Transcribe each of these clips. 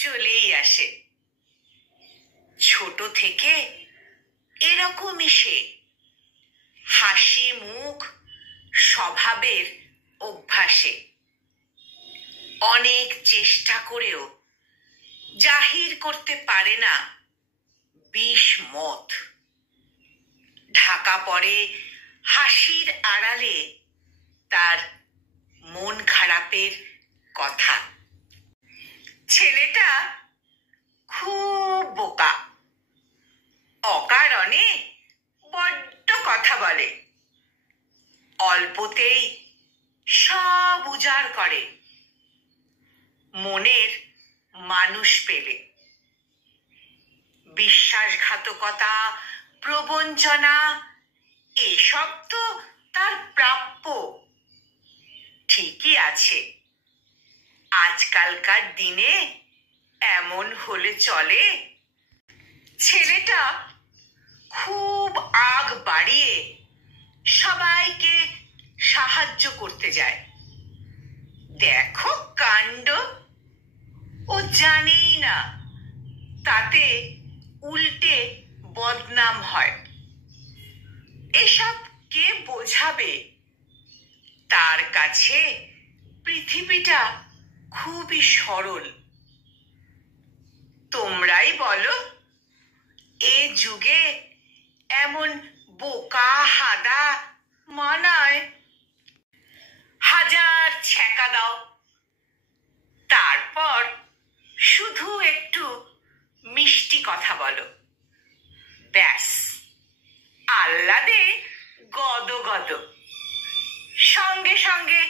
চলেই আসে। ছোট থেকে এরকমই সে, হাসি মুখ স্বভাবের অভ্যাসে। অনেক চেষ্টা করেও জাহির করতে পারে না বিষ মত। ঢাকা পড়ে হাসির আড়ালে তার মন খারাপের কথা। ছেলেটা খুব বোকা, অকারণে বড্ড কথা বলে, অল্পতেই সব উজাড় করে মনের মানুষ পেলে। বিশ্বাসঘাতকতা, প্রবঞ্চনা এসব তো তার প্রাপ্য। ঠিকই আছে, আজকালকার দিনে এমন হলে চলে। ছেলেটা খুব আগ বাড়িয়ে সবাইকে সাহায্য করতে যায়। দেখো কাণ্ড, ও জানেই না তাতে উল্টে বদনাম হয়। এসব কে বোঝাবে? তার কাছে পৃথিবীটা খুবই সরল। তোমরাই বলো, এ যুগে এমন বোকা হাদা মানায়? হাজার ছ্যাঁকা দাও, তারপর শুধু একটু মিষ্টি কথা বলো, ব্যাস আহ্লাদে গদ গদ। সঙ্গে সঙ্গে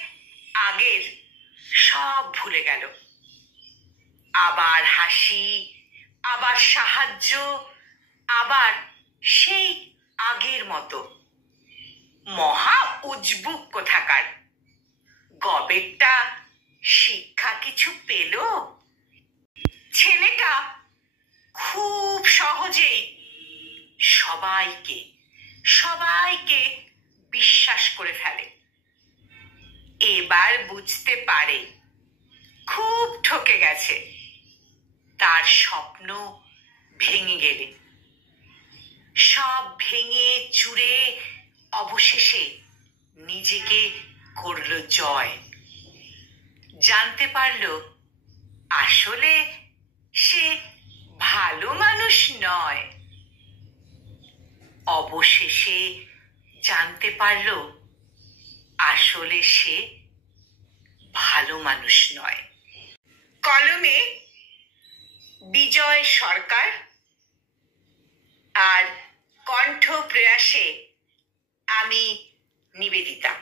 আগের সব ভুলে গেল। আবার হাসি, আবার সাহায্য, আবার সেই আগের মতো। মহা উজবুক কোথাকার। গবেটটা শিক্ষা কিছু পেল? ছেলেটা খুব সহজেই সবাইকে সবাইকে বিশ্বাস করে ফেলে। এবার বুঝতে পারে খুব ঠকে গেছে। তার স্বপ্ন ভেঙে গেলে, সব ভেঙে চুরে অবশেষে নিজেকে করল জয়। জানতে পারল আসলে সে ভালো মানুষ নয়। অবশেষে জানতে পারল আসলে সে ভালো মানুষ নয়। কলমে বিজয় সরকার আর কণ্ঠ প্রয়াসে আমি নিবেদিতা।